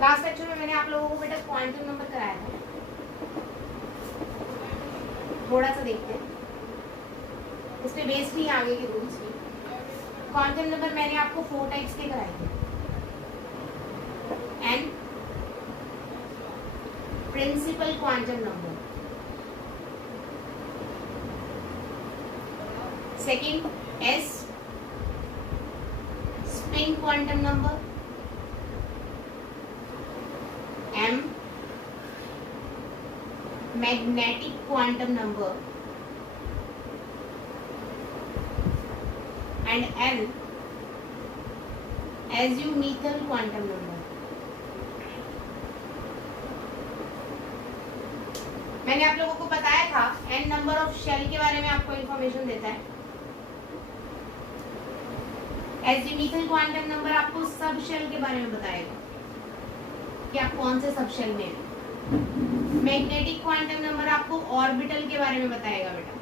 Last lecture में मैंने आप लोगों को बेटा क्वांटम नंबर कराया था, थोड़ा सा देखते हैं इस पे बेस्ड नहीं आगे के रूल्स भी। क्वांटम नंबर मैंने आपको 4 टाइप्स के कराए थे। N principal quantum number, second S spin quantum number, M magnetic quantum number and N azimuthal quantum number। मैंने आप लोगों को बताया था n नंबर ऑफ शेल के बारे में आपको इंफॉर्मेशन देता है। azimuthal क्वांटम नंबर आपको सब शेल के बारे में बताएगा कि आप कौन से सब शेल में हैं। मैग्नेटिक क्वांटम नंबर आपको ऑर्बिटल के बारे में बताएगा बेटा,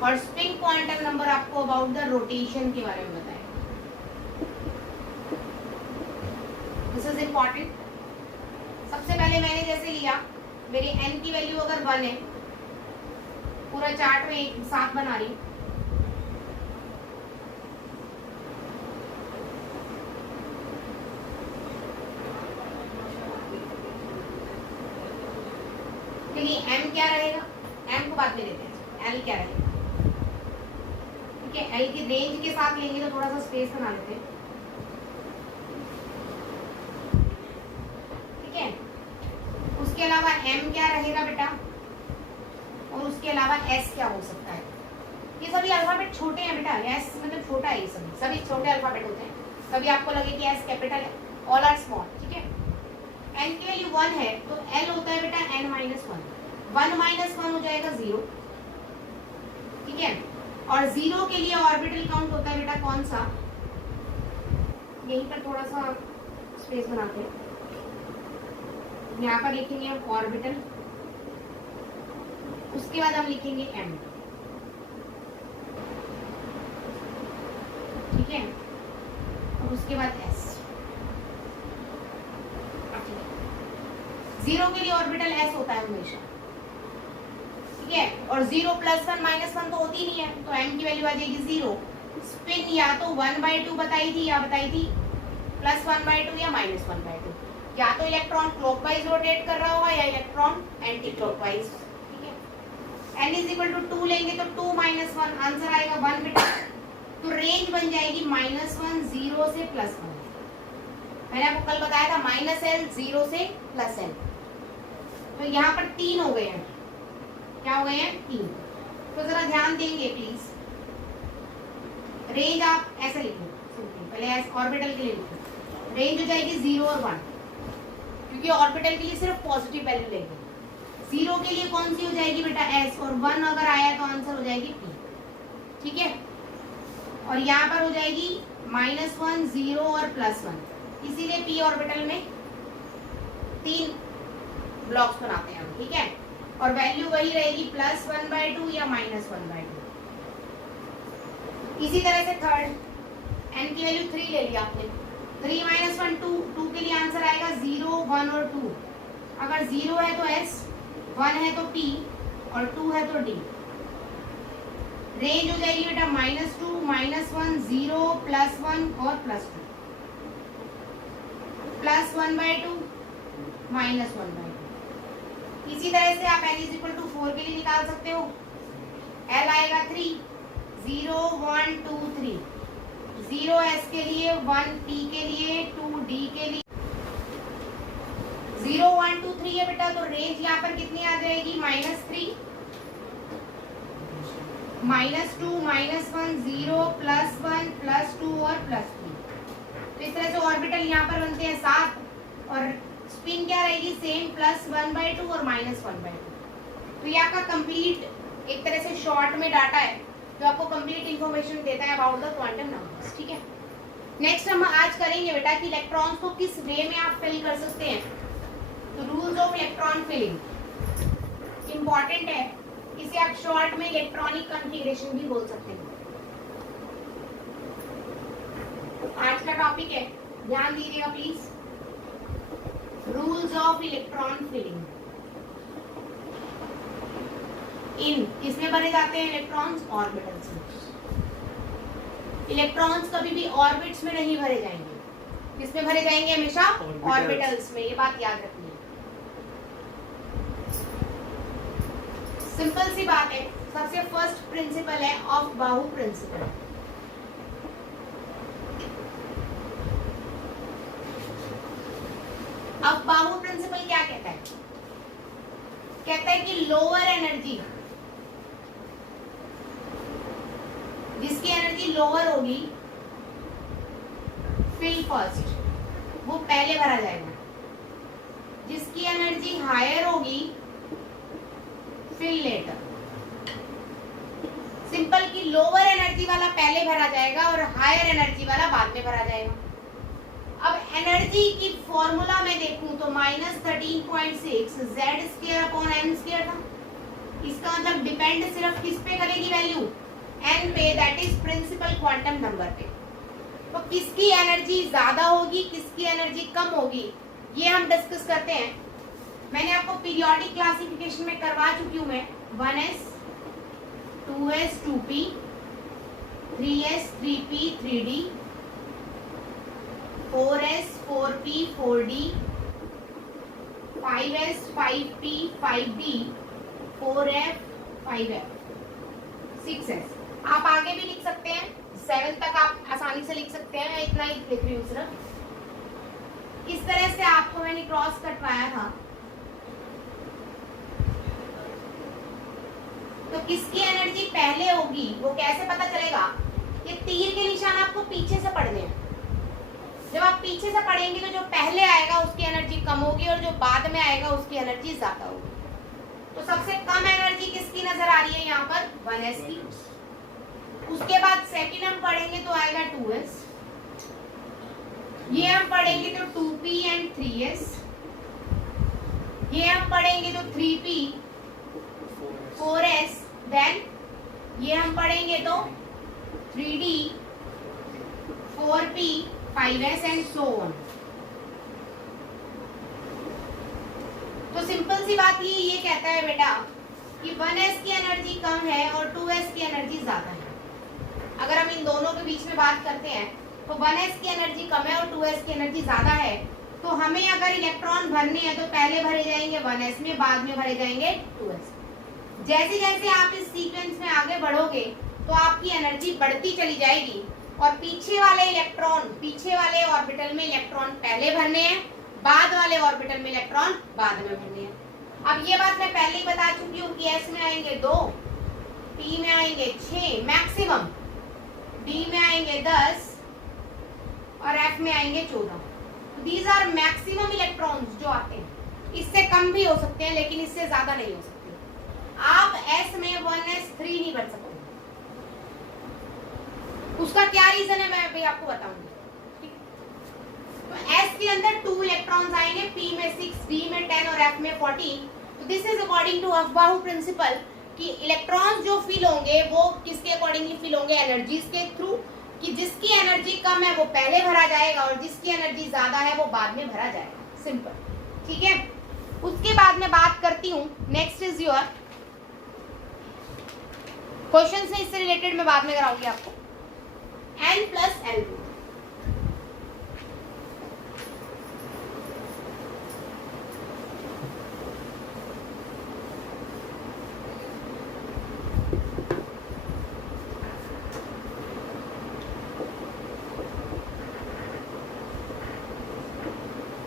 और स्पिन क्वांटम नंबर आपको अबाउट द रोटेशन के बारे में बताएगा। This is important. सबसे पहले मैंने जैसे लिया, मेरी n की वैल्यू अगर 1 है, पूरा चार्ट में एक साथ बना रही हूँ, m क्या रहेगा, m को बाद में लेते हैं, l क्या रहेगा। एल की रेंज के साथ लेंगे तो थोड़ा सा स्पेस बना लेते हैं, ठीक है। उसके अलावा एम क्या रहेगा बेटा, और उसके अलावा एस क्या हो सकता है। ये सभी अल्फाबेट छोटे हैं बेटा, एस मतलब छोटा है, ये सभी छोटे अल्फाबेट होते हैं। कभी आपको लगे कि एस कैपिटल है, ऑल आर स्मॉल, ठीक है। एन की वैल्यू 1 है तो एल होता है बेटा n - 1, 1 - 1 हो जाएगा 0, ठीक है। और 0 के लिए ऑर्बिटल काउंट होता है बेटा कौन सा, यहीं पर थोड़ा सा स्पेस बनाते हैं, यहाँ पर लिखेंगे हम ऑर्बिटल, उसके बाद हम लिखेंगे m, ठीक है, और उसके बाद s। 0 के लिए ऑर्बिटल s होता है हमेशा, ठीक है। और 0 + 1 - 1 तो होती नहीं है, तो m की वैल्यू आ जाएगी 0। स्पिन या तो 1/2 बताई थी, या बताई थी +1/2 या -1/2। या तो इलेक्ट्रॉन क्लॉकवाइज रोटेट कर रहा होगा या इलेक्ट्रॉन एंटी क्लॉकवाइज, ठीक है। n = 2 लेंगे तो 2 - 1 आंसर आएगा 1 बेटा। तो रेंज बन जाएगी -1 0 से +1। मैंने आपको कल बताया था -l 0 से +l। तो यहाँ पर 3 हो गए हैं, क्या हो गए हैं 3। तो जरा ध्यान देंगे प्लीज, रेंज आप ऐसे लिखो, पहले ऑर्बिटल के लिए लिखो, रेंज हो जाएगी 0 और 1, क्योंकि ऑर्बिटल के लिए सिर्फ पॉजिटिव वैल्यू लेंगे। 0 के लिए कौन सी हो जाएगी बेटा s, और 1 अगर आया तो आंसर हो जाएगी p, ठीक है। और यहाँ पर हो जाएगी -1 0 और +1, इसीलिए p ऑर्बिटल में 3 ब्लॉक्स बनाते हैं हम, ठीक है। और वैल्यू वही रहेगी +1/2 या -1/2। इसी तरह से थर्ड, n की वैल्यू 3 ले लिया आपने, 3 - 1 2, 2 के लिए आंसर आएगा 0 1 और 2। अगर 0 है तो s, 1 है तो p और 2 है तो d। रेंज हो जाएगी बेटा -2 - 1 0 +1 और +2, +1/2 -1/2। इसी तरह से आप n = 4 के लिए निकाल सकते हो, l आएगा 3, 0 1 2 3, 0 s के लिए, 1 p के लिए, 2 d के लिए, 0 1 2 3 है बेटा। तो रेंज यहाँ पर कितनी आ जाएगी, -3 -2 -1 0 +1 +2 और +3। तो इस तरह से ऑर्बिटल यहाँ पर बनते हैं 7, और स्पिन क्या रहेगी सेम, +1/2 और -1/2। तो ये आपका कंप्लीट एक तरह से शॉर्ट में डाटा है जो आपको कंप्लीट इंफॉर्मेशन देता है अबाउट द क्वांटम नंबर्स, ठीक है। नेक्स्ट हम आज करेंगे बेटा कि इलेक्ट्रॉन्स को किस वे में आप फिल कर सकते हैं। तो rules of electron filling important है, इसे आप शॉर्ट में इलेक्ट्रॉनिक कॉन्फ़िगरेशन भी बोल सकते हैं। आज का टॉपिक है ध्यान दीजिएगा please. Rules of electron filling. इन किसमें भरे जाते हैं इलेक्ट्रॉन्स? ऑर्बिटल्स में। इलेक्ट्रॉन्स कभी भी ऑर्बिट्स में नहीं भरे जाएंगे, किसमें भरे जाएंगे? हमेशा ऑर्बिटल्स में। ये बात याद रखनी है, सिंपल सी बात है। सबसे फर्स्ट प्रिंसिपल है ऑफ बाहु प्रिंसिपल। अब बाहु प्रिंसिपल क्या कहता है? कहता है कि लोअर एनर्जी, जिसकी एनर्जी लोअर होगी, फिल फर्स्ट, वो पहले भरा जाएगा। जिसकी एनर्जी हायर होगी, फिल लेटर। सिंपल कि लोअर एनर्जी वाला पहले भरा जाएगा और हायर एनर्जी वाला बाद में भरा जाएगा। अब एनर्जी की फॉर्मूला में देखूं तो -13.6 Z² था। इसका मतलब डिपेंड सिर्फ किस पे करेगी वैल्यू? n पे, that is principal quantum number पे। तो किसकी एनर्जी ज्यादा होगी, किसकी एनर्जी कम होगी, ये हम डिस्कस करते हैं। मैंने आपको पीरियोडिक क्लासिफिकेशन में करवा चुकी हूँ मैं। 1s 2s 2p 3s 3p 3d 4s 4p 4d 5s 5p 5d 4f 5f 6s। आप आगे भी लिख सकते हैं, 7 तक आप आसानी से लिख सकते हैं। इतना ही लिख रही हूँ सिर्फ। इस तरह से आपको मैंने क्रॉस कटवाया था। तो किसकी एनर्जी पहले होगी वो कैसे पता चलेगा? ये तीर के निशान आपको पीछे से पढ़ने हैं। जब आप पीछे से पढ़ेंगे तो जो पहले आएगा उसकी एनर्जी कम होगी और जो बाद में आएगा उसकी एनर्जी ज्यादा होगी। तो सबसे कम एनर्जी किसकी नजर आ रही है यहाँ पर? 1s की। उसके बाद सेकंड हम पढ़ेंगे तो आएगा 2s। ये हम पढ़ेंगे तो 2p एंड 3s। ये हम पढ़ेंगे तो 3p 4s। देन ये हम पढ़ेंगे तो 3d 4p 5s and so on. तो सिंपल सी बात ये कहता है बेटा कि 1s की एनर्जी कम है और 2s की एनर्जी ज्यादा है। अगर हम इन दोनों के बीच में बात करते हैं तो 1s की एनर्जी कम है और 2s की एनर्जी ज्यादा है। तो हमें अगर इलेक्ट्रॉन भरने हैं तो पहले भरे जाएंगे 1s में, बाद में भरे जाएंगे 2s। जैसे जैसे आप इस सीक्वेंस में आगे बढ़ोगे तो आपकी एनर्जी बढ़ती चली जाएगी और पीछे वाले इलेक्ट्रॉन, पीछे वाले ऑर्बिटल में इलेक्ट्रॉन पहले भरने हैं, बाद वाले ऑर्बिटल में इलेक्ट्रॉन बाद में भरने हैं। अब ये बात मैं पहले ही बता चुकी हूँ कि s में आएंगे 2, p में आएंगे 6 मैक्सिमम, d में आएंगे 10 और f में आएंगे 14। दीज आर मैक्सिमम इलेक्ट्रॉन्स जो आते हैं। इससे कम भी हो सकते हैं लेकिन इससे ज्यादा नहीं हो सकते। आप s में 1s3 नहीं भर सकते। उसका क्या रीजन है मैं अभी आपको बताऊंगी। तो s के अंदर 2 इलेक्ट्रॉन्स आएंगे, p में 6, d में 10 और f में 14। तो this is according to Aufbau principle कि इलेक्ट्रॉन्स जो फिल होंगे वो किसके अकॉर्डिंगली फिल होंगे? एनर्जीज के थ्रू, कि जिसकी एनर्जी कम है वो पहले भरा जाएगा और जिसकी एनर्जी ज्यादा है वो बाद में भरा जाएगा। सिंपल, ठीक है। उसके बाद मैं बात करती हूँ, नेक्स्ट इज योर क्वेश्चन से इससे रिलेटेड मैं बाद में कराऊंगी आपको। n+l rule.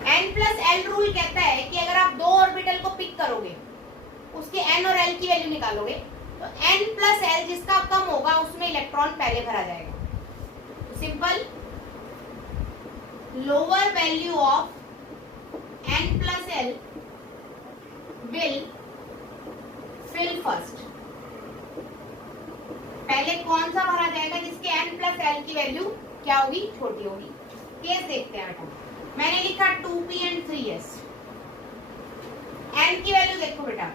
n+l रूल कहता है कि अगर आप दो ऑर्बिटल को पिक करोगे, उसके n और l की वैल्यू निकालोगे, तो n+l जिसका कम होगा उसमें इलेक्ट्रॉन पहले भरा जाएगा। Simple, lower value of n+l will fill first. पहले कौन सा भरा जाएगा? जिसके n+l की वैल्यू क्या होगी? छोटी होगी। केस देखते हैं बेटा। मैंने लिखा 2p एंड 3s। n की वैल्यू देखो बेटा,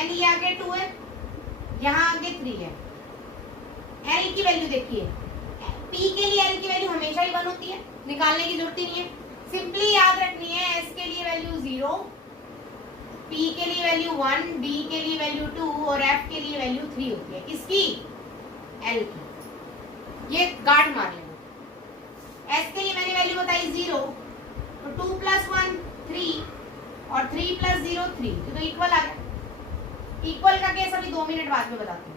n ये आगे 2 है, यहाँ आगे 3 है। l की वैल्यू देखिए, P के लिए L की वैल्यू हमेशा ही 1 होती है, निकालने की जरूरत ही नहीं है, सिंपली याद रखनी है। S के लिए वैल्यू 0, P के लिए वैल्यू 1, D के लिए वैल्यू 2 और F के लिए वैल्यू 3 होती है। किसकी? L की। ये गार्ड मार लेना। S के लिए मैंने वैल्यू बताई 0, तो 2 + 1 3 और 3 + 0 3, तो इक्वल आ गया। इक्वल का केस अभी 2 मिनट बाद में बताती हूँ।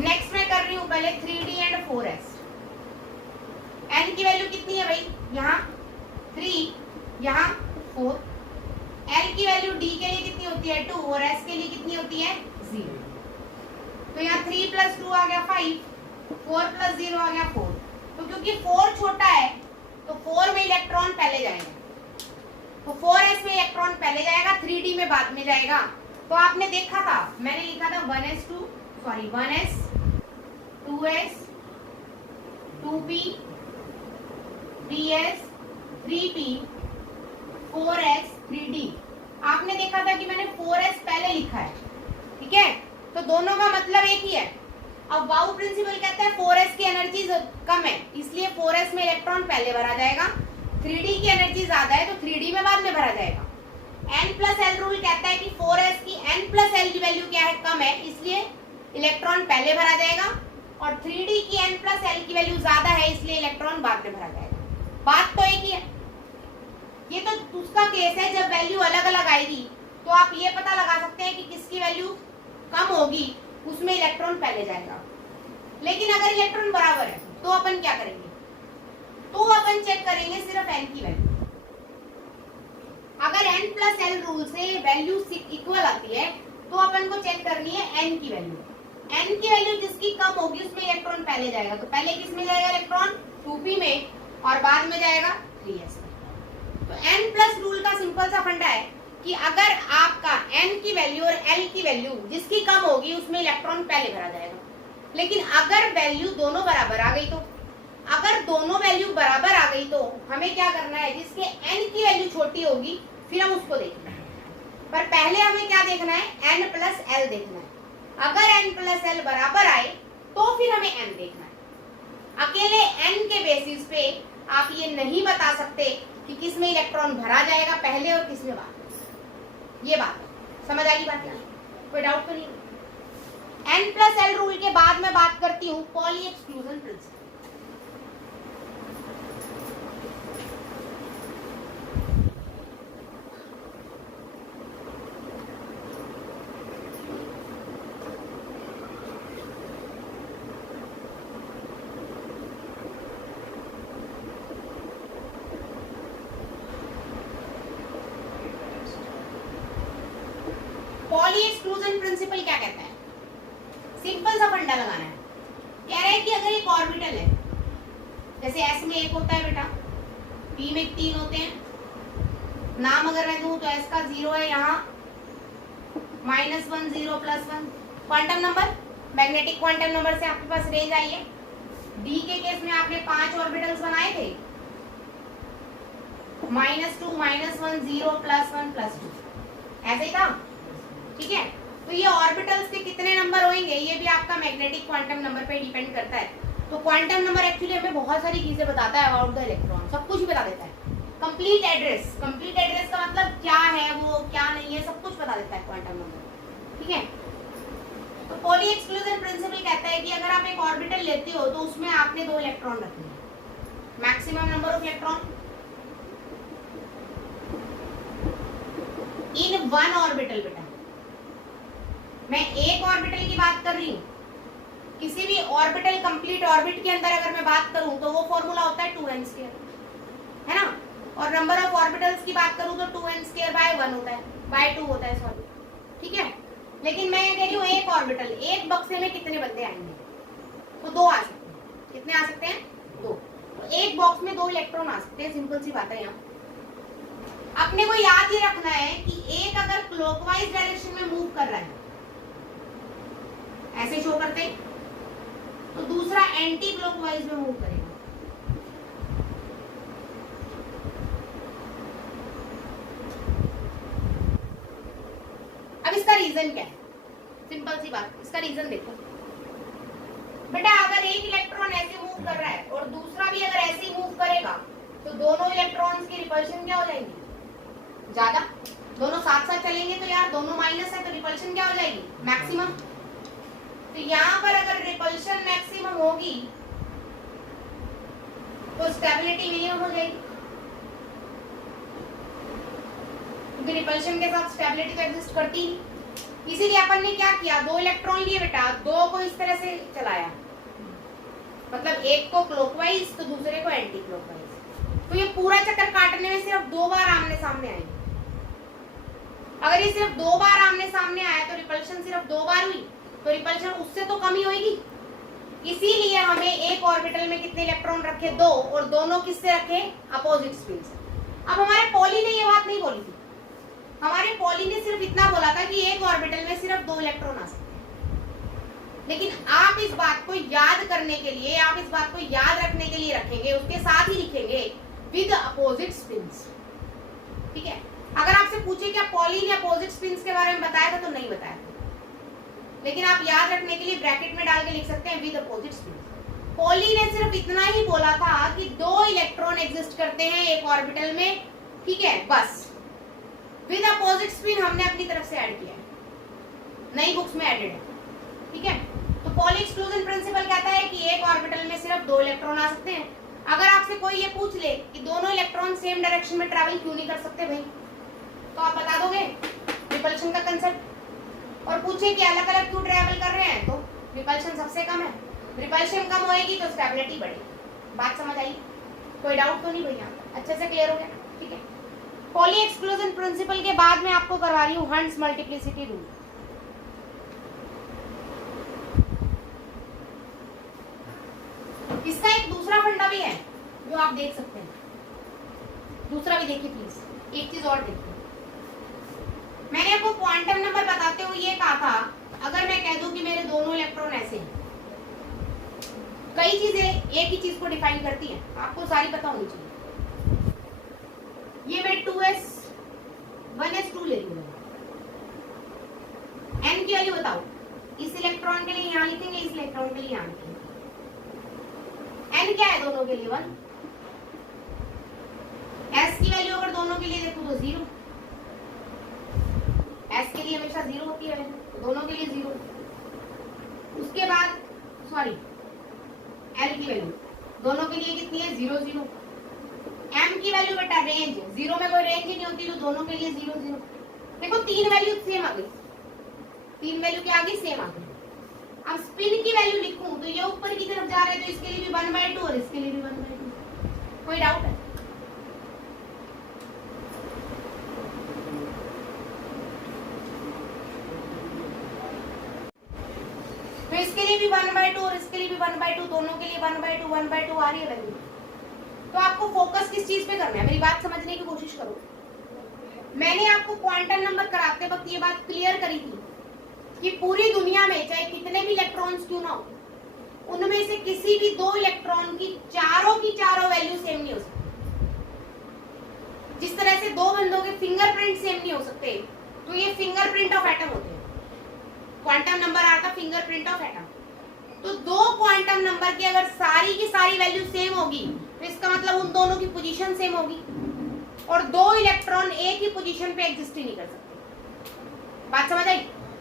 नेक्स्ट मैं कर रही हूँ पहले 3D एंड 4S। N की वैल्यू कितनी है भाई? यहाँ 3, यहाँ 4। L की वैल्यू D के लिए कितनी होती है? 2 और S के लिए कितनी होती है? 0। तो यहाँ 3 + 2 आ गया 5, 4 + 0 आ गया 4। तो क्योंकि 4 छोटा है तो 4 में इलेक्ट्रॉन पहले जाएगा, तो 4s में इलेक्ट्रॉन पहले जाएगा, 3D में बाद में जाएगा। तो आपने देखा था, मैंने लिखा था 1s 2s 2p 3s 3p 4s 3d। आपने देखा था कि मैंने 4s पहले लिखा है, ठीक है? तो दोनों का मतलब एक ही है। अब वाउ प्रिंसिपल कहता है 4s की एनर्जी कम है, इसलिए 4s में इलेक्ट्रॉन पहले भरा जाएगा। 3d की एनर्जी ज्यादा है तो 3d में बाद में भरा जाएगा। n+l रूल कहता है कि 4s की n+l की वैल्यू क्या है? कम है, इसलिए इलेक्ट्रॉन पहले भरा जाएगा, और 3d की n+l की वैल्यू ज्यादा है, इसलिए इलेक्ट्रॉन बाद में भरा जाएगा। बात तो एक ही है। ये तो उसका केस है जब वैल्यू अलग अलग आएगी, तो आप ये पता लगा सकते हैं कि किसकी वैल्यू कम होगी, उसमें इलेक्ट्रॉन पहले जाएगा। लेकिन अगर इलेक्ट्रॉन बराबर है तो अपन क्या करेंगे? तो अपन चेक करेंगे सिर्फ n की वैल्यू। अगर n+l रूल से वैल्यू इक्वल आती है तो अपन को चेक करनी है n की वैल्यू। n की वैल्यू जिसकी कम होगी उसमें इलेक्ट्रॉन पहले जाएगा, तो पहले किस में जाएगा इलेक्ट्रॉन? 2p में, और बाद में जाएगा 3s में। तो n+ रूल का सिंपल सा फंडा है कि अगर आपका n की वैल्यू और l की वैल्यू जिसकी कम होगी उसमें इलेक्ट्रॉन पहले भरा जाएगा। लेकिन अगर वैल्यू दोनों बराबर आ गई तो, अगर दोनों वैल्यू बराबर आ गई तो हमें क्या करना है? जिसके n की वैल्यू छोटी होगी फिर हम उसको देखना है। पर पहले हमें क्या देखना है? n+l देखना है। अगर n+l बराबर आए तो फिर हमें n देखना है। अकेले n के बेसिस पे आप ये नहीं बता सकते कि किस में इलेक्ट्रॉन भरा जाएगा पहले और किस में बाद में। ये बात समझ आ गई? बात यहाँ कोई डाउट तो नहीं? n+l रूल के बाद मैं बात करती हूँ poly exclusion principle. Poly exclusion principle क्या कहता है? सिंपल सा फंडा लगाना है। कह रहा है कि अगर एक ऑर्बिटल है, जैसे s में 1 होता है बेटा, p में 3 होते हैं, नाम अगर मैं दूं तो s का 0 है, यहाँ -1 0 +1 quantum number, magnetic quantum number से आपके पास रेंज आई है। d के केस में आपने 5 ऑर्बिटल्स बनाए थे, -2 -1 0 +1 +2, ऐसे ही था, ठीक है? तो ये ऑर्बिटल्स के कितने नंबर होंगे ये भी आपका मैग्नेटिक क्वांटम नंबर पे डिपेंड करता है। तो क्वांटम नंबर एक्चुअली हमें बहुत सारी चीजें बताता है अबाउट द इलेक्ट्रॉन, सब कुछ ही बता देता है। कंप्लीट एड्रेस का मतलब क्या है, वो क्या नहीं है, सब कुछ बता देता है क्वांटम नंबर, ठीक है? तो पॉली एक्सक्लूजन प्रिंसिपल कहता है कि अगर आप एक ऑर्बिटल लेते हो तो उसमें आपने 2 इलेक्ट्रॉन रखने हैं, maximum number of electron in 1 orbital. बेटा मैं एक ऑर्बिटल की बात कर रही हूँ, किसी भी ऑर्बिटल कंप्लीट ऑर्बिट के अंदर अगर मैं बात करूं तो वो फॉर्मूला होता है 2n², है ना? और नंबर ऑफ ऑर्बिटल्स की बात करूं तो 2n²/1 होता है, बाय 2 होता है, सॉरी, ठीक है? लेकिन मैं कह रही हूँ एक ऑर्बिटल, एक बक्से में कितने बंदे आएंगे? तो 2 आ सकते हैं। कितने आ सकते हैं? 2। तो एक बॉक्स में 2 इलेक्ट्रॉन आ सकते हैं, सिंपल सी बात है। यहाँ अपने को याद ही रखना है कि एक अगर क्लॉकवाइज डायरेक्शन में मूव कर रहा है, ऐसे शो करते हैं, तो दूसरा एंटी क्लॉकवाइज में मूव करेगा। अब इसका रीजन क्या है? सिंपल सी बात, इसका रीजन देखो। बेटा अगर एक इलेक्ट्रॉन ऐसे मूव कर रहा है और दूसरा भी अगर ऐसे ही मूव करेगा तो दोनों इलेक्ट्रॉन्स की रिपल्शन क्या हो जाएगी? ज्यादा। दोनों साथ साथ चलेंगे तो यार दोनों माइनस है तो रिपल्शन क्या हो जाएगी? मैक्सिमम। तो यहाँ पर अगर रिपल्शन मैक्सिमम होगी तो स्टेबिलिटी मिनिमम हो जाएगी, क्योंकि रिपल्शन के साथ स्टेबिलिटी तो एग्जिस्ट करती ही। इसीलिए अपन ने क्या किया, दो इलेक्ट्रॉन लिए बेटा, दो को इस तरह से चलाया, मतलब एक को क्लॉकवाइज तो दूसरे को एंटी क्लॉकवाइज। तो ये पूरा चक्कर काटने में सिर्फ 2 बार आमने सामने आए। अगर ये सिर्फ 2 बार आमने सामने आया तो रिपल्शन सिर्फ 2 बार हुई, तो रिपल्शन उससे तो कम ही होगी। इसीलिए हमें एक ऑर्बिटल में कितने इलेक्ट्रॉन रखे? 2, और दोनों किससे रखे? अपोजिट स्पिन से। अब हमारे पॉली ने ये बात नहीं बोली थी, हमारे पॉली ने सिर्फ इतना बोला था कि एक ऑर्बिटल में सिर्फ 2 इलेक्ट्रॉन आ सकते हैं। लेकिन आप इस बात को याद करने के लिए, आप इस बात को याद रखने के लिए रखेंगे, उसके साथ ही लिखेंगे विद अपोजिट स्पिन्स। ठीक है, अगर आपसे पूछे क्या पॉली ने अपोजिट स्पिन्स के बारे में बताया था, तो नहीं बताया था, लेकिन आप याद रखने के लिए ब्रैकेट में डाल के लिख सकते हैं विद अपोजिट स्पिन्स। पॉली ने सिर्फ इतना ही बोला था कि 2 इलेक्ट्रॉन एग्जिस्ट करते हैं एक ऑर्बिटल में, ठीक है, बस। विद अपोजिट स्पिन हमने अपनी तरफ से ऐड किया है, नई बुक्स में एडेड है। ठीक है, तो पॉली एक्सक्लूजन प्रिंसिपल कहता है कि एक ऑर्बिटल में सिर्फ 2 इलेक्ट्रॉन आ सकते हैं। अगर आपसे कोई ये पूछ ले कि दोनों इलेक्ट्रॉन सेम डायरेक्शन में ट्रैवल क्यों नहीं कर सकते भाई, तो आप बता दोगे रिपल्शन का कंसेप्ट। और पूछे कि अलग अलग क्यों ट्रैवल कर रहे हैं, तो रिपल्शन सबसे कम है, रिपल्शन कम होएगी तो स्टेबिलिटी बढ़ेगी। बात समझ आई? कोई डाउट तो नहीं भैया? अच्छे से क्लियर हो गया? ठीक है, पॉली एक्सक्लूजन प्रिंसिपल के बाद मैं आपको करवा रही हूँ हंट्स मल्टीप्लिसिटी रूल। इसका एक दूसरा फंडा भी है जो आप देख सकते हैं, दूसरा भी देखिए प्लीज। एक चीज और देखिए, मैंने आपको क्वांटम नंबर बताते हुए ये कहा था, अगर मैं कह दूं कि मेरे दोनों इलेक्ट्रॉन ऐसे हैं, कई चीजें एक ही चीज को डिफाइन करती हैं, आपको सारी पता होनी चाहिए। ये मैं 2s 1s2 ले रही हूँ, n की वैल्यू बताओ। इस इलेक्ट्रॉन के लिए यहाँ लिखेंगे, इस इलेक्ट्रॉन के लिए यहाँ लिखेंगे। n क्या है दोनों के लिए? 1। s की वैल्यू अगर दोनों के लिए देखो तो 0, s के लिए हमेशा 0 होती है, तो दोनों के लिए 0। उसके बाद सॉरी l की वैल्यू दोनों के लिए कितनी है? 0 0। m की वैल्यू बेटा रेंज, 0 में कोई रेंज ही नहीं होती, तो दोनों के लिए 0 0। देखो 3 वैल्यू सेम आ गई, 3 वैल्यू क्या आ गई? सेम आ गई। अब स्पिन की वैल्यू लिखूं तो ये ऊपर की तरफ जा रहे हैं, तो इसके लिए भी 1/2 और इसके लिए भी 1/2। कोई डाउट है? तो इसके लिए भी 1/2 और इसके लिए भी 1/2, दोनों के लिए 1/2 1/2 आ रही है वैल्यू। तो आपको फोकस किस चीज पे करना है? मेरी बात समझने की कोशिश करो। मैंने आपको क्वांटम नंबर कराते वक्त ये बात क्लियर करी थी कि पूरी दुनिया में चाहे कितने भी इलेक्ट्रॉन्स क्यों ना हो, उनमें से किसी भी 2 इलेक्ट्रॉन की चारों वैल्यू सेम नहीं हो सकती। जिस तरह से 2 बंदों के फिंगरप्रिंट सेम नहीं हो सकते, तो ये फिंगरप्रिंट ऑफ एटम होते हैं। क्वांटम नंबर आता फिंगरप्रिंट ऑफ एटम। तो 2 क्वांटम नंबर की अगर सारी की सारी वैल्यू सेम होगी, तो इसका मतलब उन दोनों की पोजीशन सेम होगी, और 2 इलेक्ट्रॉन एक ही पोजीशन पे एग्जिस्ट ही नहीं कर सकते। बात समझ आई?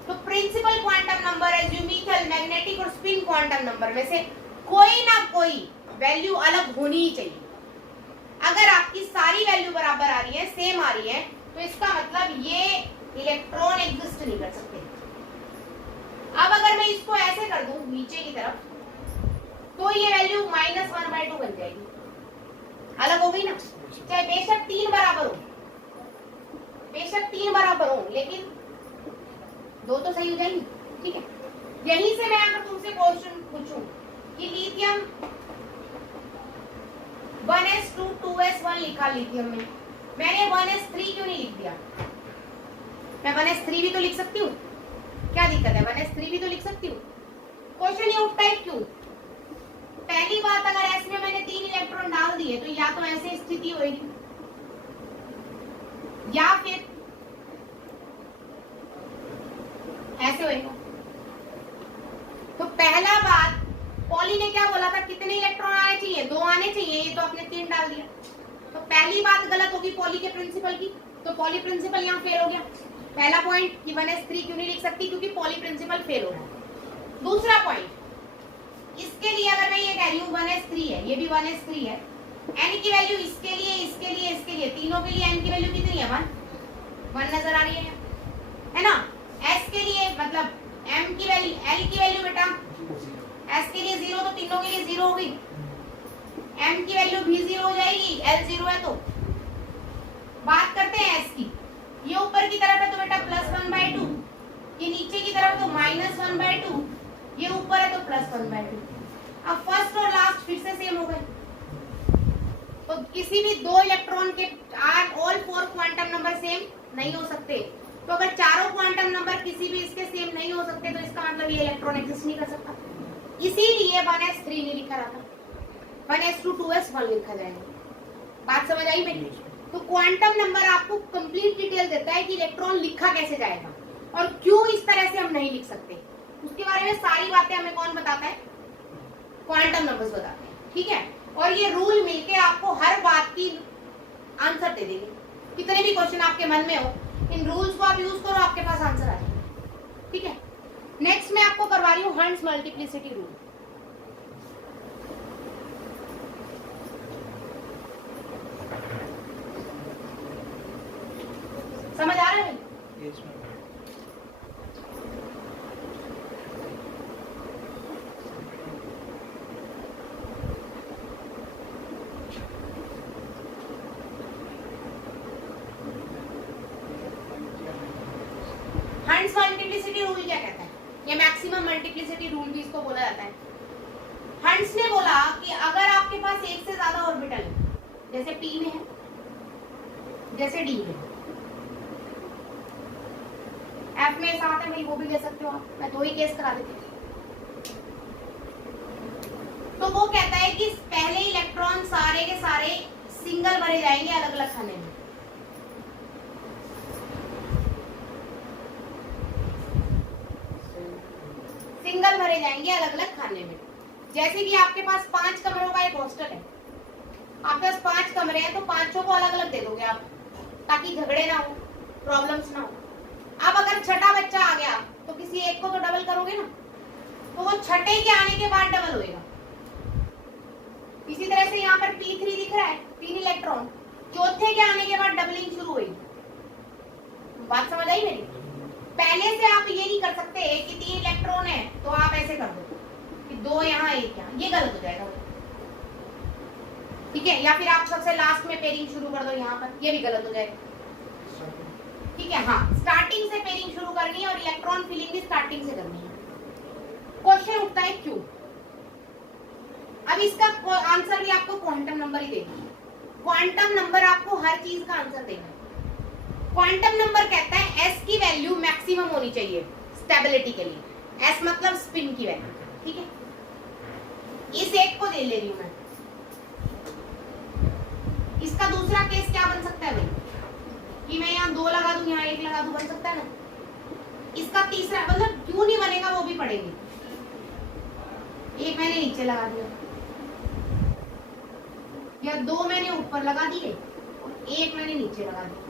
तो प्रिंसिपल क्वांटम नंबर है ज़्यूमीथल, मैग्नेटिक और स्पिन क्वांटम नंबर में से कोई ना कोई वैल्यू अलग होनी ही चाहिए। अगर आपकी सारी वैल्यू बराबर आ रही है, सेम आ रही है, तो इसका मतलब ये इलेक्ट्रॉन एग्जिस्ट नहीं कर सकते। अब अगर मैं इसको ऐसे कर दूं नीचे की तरफ, तो ये वैल्यू -1/2 बन जाएगी, अलग हो गई ना। चाहे बेशक 3 बराबर हो, लेकिन 2 तो सही हो जाएंगी। ठीक है, यहीं से मैं अगर तुमसे क्वेश्चन पूछूं कि लिथियम 1s2 2s1 लिखा लिथियम में, मैंने 1s3 क्यों नहीं लिख दिया? मैं 1s3 भी तो लिख सकती हूँ, क्या दिक्कत है? 1s3 भी तो लिख सकती हूँ। क्वेश्चन ये उठता है क्यों? पहली बात, अगर s में मैंने 3 इलेक्ट्रॉन डाल दिए, तो या तो ऐसे स्थिति होगी या फिर ऐसे होएगा। तो पहला बात, पॉली ने क्या बोला था, कितने इलेक्ट्रॉन आने चाहिए, 2 आने चाहिए, ये तो आपने 3 डाल दिया। तो पहली बात गलत होगी पॉली के प्रिंसिपल की, तो पॉली प्रिंसिपल यहाँ फेल हो गया। पहला पॉइंट कि 1s3 क्यों नहीं लिख सकती, क्योंकि पॉली प्रिंसिपल फेल हो रहा है। दूसरा पॉइंट, इसके लिए अगर मैं ये कह रही हूँ 1s3 है, ये भी 1s3 है, n की वैल्यू इसके लिए, इसके लिए, इसके लिए, तीनों के लिए n की वैल्यू कितनी है, 1 नजर आ रही है ना। s के लिए मतलब m की वैल्यू, l की वैल्यू बेटा s के लिए 0, तो तीनों के लिए 0 हो गई। m की वैल्यू भी 0 हो जाएगी, l 0 है। तो बात करते हैं s की, ये ऊपर की तरफ है तो बेटा +1/2, ये नीचे की तरफ है तो -1/2, ये ऊपर है तो +1/2। अब फर्स्ट और लास्ट फिर से सेम हो गए, तो किसी भी 2 इलेक्ट्रॉन के ऑल 4 क्वांटम नंबर सेम नहीं हो सकते। तो अगर चारों क्वांटम नंबर किसी भी इसके सेम नहीं हो सकते तो इसका मतलब ये इलेक्ट्रॉन एग्जिस्ट नहीं कर सकता, इसीलिए 1s3 नहीं लिखा रहा था, 1s2 2s1 लिखा जाएगा। बात समझ आई मेरी। तो क्वांटम नंबर आपको कंप्लीट डिटेल देता है कि इलेक्ट्रॉन लिखा कैसे जाएगा और क्यों इस तरह से हम नहीं लिख सकते, उसके बारे में सारी बातें हमें कौन बताता है, क्वांटम नंबर्स बताते हैं, ठीक है। और ये रूल मिलके आपको हर बात की आंसर दे देंगे, कितने भी क्वेश्चन आपके मन में हो, इन रूल्स को आप यूज करो, आपके पास आंसर आ जाएगा, ठीक है। नेक्स्ट मैं आपको करवा रही हूँ हंट्स मल्टीप्लिसिटी रूल। समझ आ रहा है? yes, हंट्स मल्टीप्लिसिटी रूल क्या कहता है, या मैक्सिमम मल्टीप्लिसिटी रूल भी इसको बोला जाता है। हंट्स ने बोला कि अगर आपके पास एक से ज्यादा ऑर्बिटल है, जैसे p में है, जैसे d में, f में 7 है भाई, वो भी ले सकते हो आप, मैं 2 ही केस करा देती हूँ। तो वो कहता है कि पहले इलेक्ट्रॉन सारे के सारे सिंगल भरे जाएंगे अलग अलग खाने में, सिंगल भरे जाएंगे अलग अलग खाने में। जैसे कि आपके पास 5 कमरों का एक हॉस्टल है, आपके पास 5 कमरे हैं, तो 5 को अलग अलग दे दोगे आप, ताकि झगड़े ना हो, प्रॉब्लम्स ना हो। अब अगर छठा बच्चा आ गया तो किसी एक को तो डबल करोगे ना, तो वो छठे के आने के बाद डबल होएगा। इसी तरह से यहाँ पर P3 दिख रहा है, 3 इलेक्ट्रॉन, चौथे के आने के बाद डबलिंग शुरू हुई। बात समझ आई मेरी? पहले से आप ये नहीं कर सकते कि 3 इलेक्ट्रॉन है तो आप ऐसे कर दो कि 2 यहाँ 1 यहाँ, ये गलत हो जाएगा, ठीक है। या फिर आप सबसे लास्ट में पेयरिंग शुरू कर दो यहाँ पर, ये भी गलत हो जाएगा, ठीक है। हाँ, स्टार्टिंग से पेयरिंग शुरू करनी है और इलेक्ट्रॉन फिलिंग भी स्टार्टिंग से करनी है। क्वेश्चन उठता है क्यों। अब इसका आंसर भी आपको क्वांटम नंबर ही देगा, क्वांटम नंबर आपको हर चीज का आंसर देगा। क्वांटम नंबर कहता है s की वैल्यू मैक्सिमम होनी चाहिए स्टेबिलिटी के लिए, s मतलब स्पिन की वैल्यू, ठीक है। इस एक को दे ले रही हूं मैं। इसका दूसरा केस क्या बन सकता है भाई, कि मैं यहाँ 2 लगा दूं, यहाँ 1 लगा दूं, बन सकता है ना। इसका तीसरा मतलब क्यों नहीं बनेगा वो भी पढ़ेंगे। एक मैंने नीचे लगा दिया, या 2 मैंने ऊपर लगा दिए और 1 मैंने नीचे लगा दिया।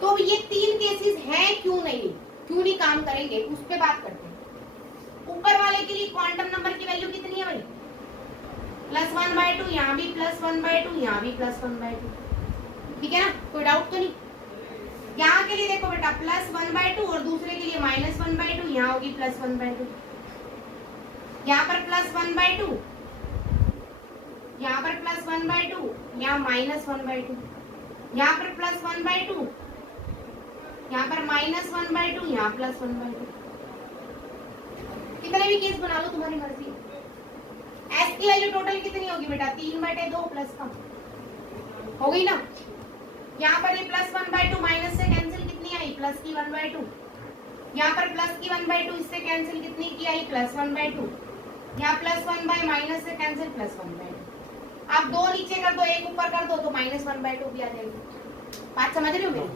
तो ये 3 केसेस हैं, क्यों नहीं काम करेंगे, उस पे बात करते हैं। ऊपर वाले के लिए क्वांटम नंबर की वैल्यू कितनी है भाई, +1/2, यहाँ भी +1/2, यहाँ भी +1/2, ठीक है ना, कोई डाउट तो नहीं। यहाँ के लिए देखो बेटा +1/2 और दूसरे के लिए -1/2, यहाँ होगी +1/2, यहाँ पर +1/2, यहाँ पर +1/2, यहाँ -1/2, यहाँ पर +1/2, यहाँ पर -1/2, यहाँ +1/2। कितने भी केस बना लो, तुम्हारी मर्जी। S की वैल्यू टोटल कितनी होगी बेटा, 3/2 प्लस का हो गई ना। यहाँ पर ये +1/2 माइनस से कैंसिल कितनी आई, प्लस की 1/2। यहाँ पर प्लस की 1/2 इससे कैंसिल कितनी की आई, +1/2। यहाँ +1 बाय माइनस से कैंसिल +1/2। आप 2 नीचे कर दो, 1 ऊपर कर दो तो -1/2 भी आ जाएगी। बात समझ रहे हो मेरी?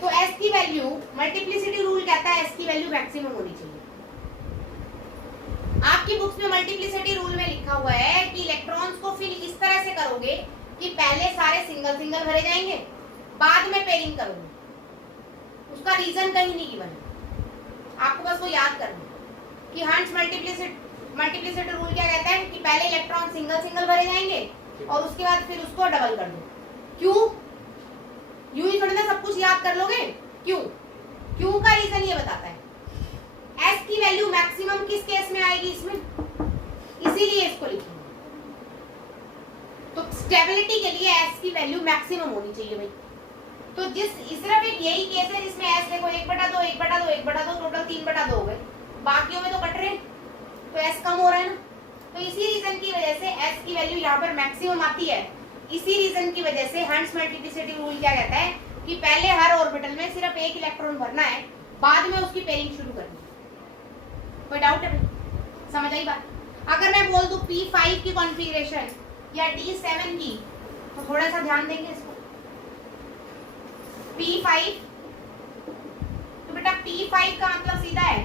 तो S की वैल्यू, मल्टीप्लिसिटी रूल कहता है S की वैल्यू मैक्सिमम होनी चाहिए। आपकी बुक्स में मल्टीप्लिसिटी रूल में लिखा हुआ है कि इलेक्ट्रॉन्स को फिल इस तरह से करोगे कि पहले सारे सिंगल सिंगल भरे जाएंगे, बाद में पेयरिंग करोगे। उसका रीजन कहीं नहीं गिवन है, आपको बस वो याद करना कि हंट्स मल्टीप्लिसिटी रूल क्या कहता है कि पहले इलेक्ट्रॉन सिंगल सिंगल भरे जाएंगे और उसके बाद फिर उसको डबल कर दो। क्यों? यूं ही थोड़ी ना सब कुछ याद कर लोगे। क्यों? क्यों का रीजन ये बताता है। एस की वैल्यू मैक्सिमम किस केस में आएगी इसमें, इसीलिए इसको लिखेंगे। तो स्टेबिलिटी के लिए एस की वैल्यू मैक्सिमम होनी चाहिए भाई। तो सिर्फ एक यही केस है जिसमें एस देखो 1/2 1/2 1/2 टोटल 3/2 हो गए, बाकियों में तो कट रहे हैं, तो एस कम हो रहा है ना। तो इसी रीजन की वजह से एस की वैल्यू यहाँ पर मैक्सिमम आती है। इसी रीजन की वजह से हंट्स मल्टीप्लिसिटी रूल क्या कहता है कि पहले हर ऑर्बिटल में सिर्फ एक इलेक्ट्रॉन भरना है, बाद में उसकी पेयरिंग शुरू करनी है। कोई डाउट है? समझ आई बात? अगर मैं बोल दूं P5 की कॉन्फ़िगरेशन या D7 की, तो थोड़ा सा ध्यान देंगे इसको। P5, तो बेटा P5 का मतलब सीधा है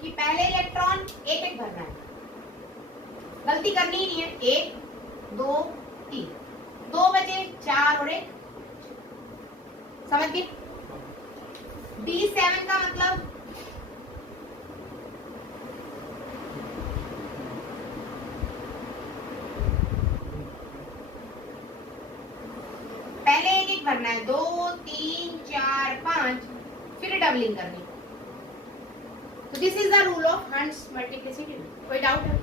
कि पहले इलेक्ट्रॉन एक एक भरना है, गलती करनी ही नहीं है। 1 2 3, 2 बचे 4 और 1, समझ गए? D7 का मतलब पहले एक एक भरना है, 2 3 4 5, फिर डबलिंग करनी। तो this is the rule of hunts multiplicity. कोई डाउट है?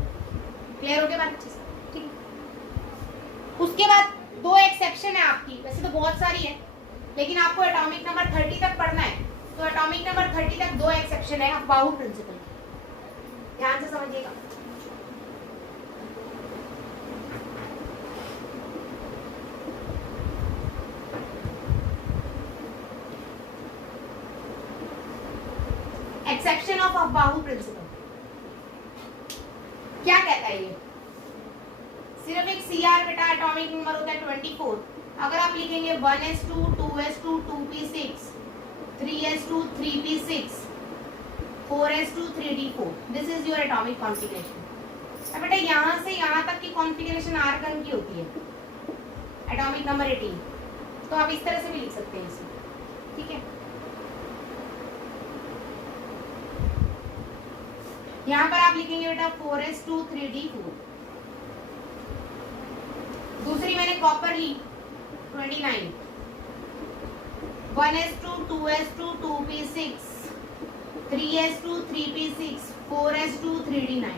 क्लियर हो गया बात अच्छे से? ठीक। उसके बाद 2 एक्सेप्शन है आपकी, वैसे तो बहुत सारी है लेकिन आपको एटॉमिक नंबर 30 तक पढ़ना है। तो एटॉमिक नंबर 30 तक 2 एक्सेप्शन है अफबाहु प्रिंसिपल, ध्यान से समझिएगा। एक्सेप्शन ऑफ अफबाहु प्रिंसिपल क्या कहता है ये? सिर्फ एक सीआर बेटा एटॉमिक नंबर होता है 24। अगर आप लिखेंगे 1s2 2s2 2p6 3s2 3p6 4s2 3d4, this is your atomic configuration. अब बेटा यहाँ से यहाँ तक की कॉन्फ़िगरेशन आर्गन की होती है, एटॉमिक नंबर 18। तो आप इस तरह से भी लिख सकते हैं इसे, ठीक है। यहाँ पर आप लिखेंगे बेटा 4s2 3d4। दूसरी मैंने कॉपर ली 29, 1s2 2s2 2p6 3s2 3p6 4s2 3d9।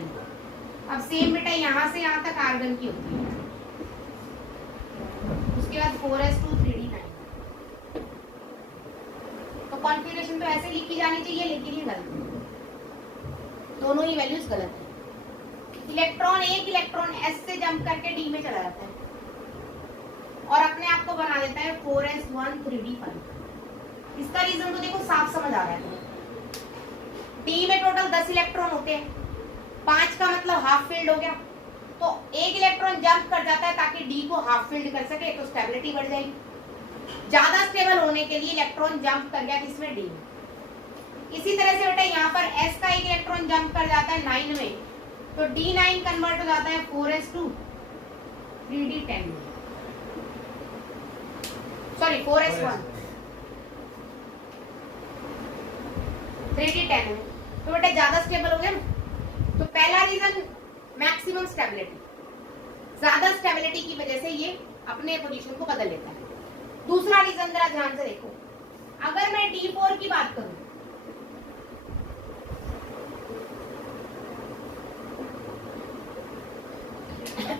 अब सेम बेटा यहाँ से यहाँ तक आर्गन की होती है, उसके बाद 4s2 3d9। तो कॉन्फ़िगरेशन तो ऐसे लिखी जानी चाहिए लेकिन ये गलत है, दोनों ही वैल्यूज गलत है। इलेक्ट्रॉन एक इलेक्ट्रॉन S से जंप करके D में चला जाता है और अपने आप को बना देता है 4s1 3d5। इसका रीजन तो देखो साफ समझ आ रहा है। D में टोटल 10 इलेक्ट्रॉन होते हैं, 5 का मतलब हाफ फील्ड हो गया, तो एक इलेक्ट्रॉन जंप कर जाता है ताकि D को हाफ फील्ड कर सके, तो स्टेबिलिटी बढ़ जाएगी। ज्यादा स्टेबल होने के लिए इलेक्ट्रॉन जंप कर गया किसमें? D में। इसी तरह से बेटा यहाँ पर S का एक इलेक्ट्रॉन जंप कर जाता है 9 में, तो D9 कन्वर्ट हो जाता है 4s2 3d10 में, सॉरी 4s1 3d10 में। तो बेटा ज्यादा स्टेबल हो गया ना। तो पहला रीजन मैक्सिमम स्टेबिलिटी, ज्यादा स्टेबिलिटी की वजह से ये अपने पोजीशन को बदल लेता है। दूसरा रीजन जरा ध्यान से देखो, अगर मैं D4 की बात करूं,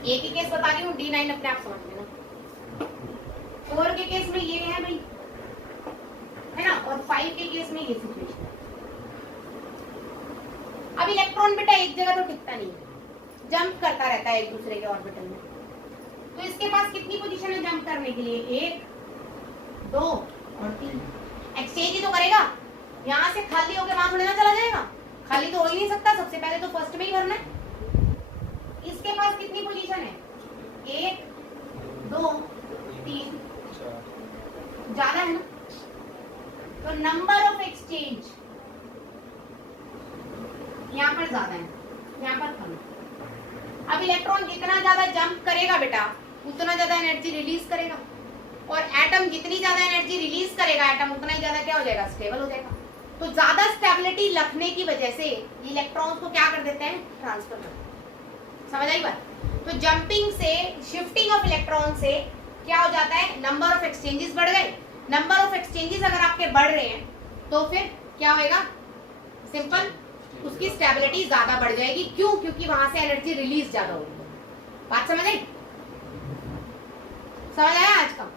एक ही केस बता रही हूँ, D9 अपने आप समझ लेना। 4 के केस में ये है भाई, है ना, और 5 के केस में ये सिचुएशन है। अब इलेक्ट्रॉन बेटा एक जगह तो टिकता नहीं है, जंप करता रहता है एक दूसरे के ऑर्बिटल में। तो इसके पास कितनी पोजीशन है जंप करने के लिए? 1 2 और 3। एक्सचेंज ही तो करेगा, यहाँ से खाली होकर वहां थोड़ी ना चला जाएगा, खाली तो हो ही नहीं सकता, सबसे पहले तो फर्स्ट में ही भरना है। इसके पास कितनी पोजीशन है? 1 2 3, ज्यादा है ना। तो नंबर ऑफ एक्सचेंज यहाँ पर ज्यादा है, यहाँ पर कम। अब इलेक्ट्रॉन जितना ज्यादा जंप करेगा बेटा उतना ज्यादा एनर्जी रिलीज करेगा, और एटम जितनी ज्यादा एनर्जी रिलीज करेगा एटम उतना ही ज्यादा क्या हो जाएगा, स्टेबल हो जाएगा। तो ज्यादा स्टेबिलिटी रखने की वजह से इलेक्ट्रॉन्स को क्या कर देते हैं, ट्रांसफर कर देते हैं। समझ आई बात? तो जंपिंग से, शिफ्टिंग ऑफ इलेक्ट्रॉन से क्या हो जाता है, नंबर ऑफ एक्सचेंजेस बढ़ गए। नंबर ऑफ एक्सचेंजेस अगर आपके बढ़ रहे हैं तो फिर क्या होएगा, सिंपल, उसकी स्टेबिलिटी ज्यादा बढ़ जाएगी। क्यों? क्योंकि वहां से एनर्जी रिलीज ज्यादा होगी। बात समझ आई? समझ आया आज का?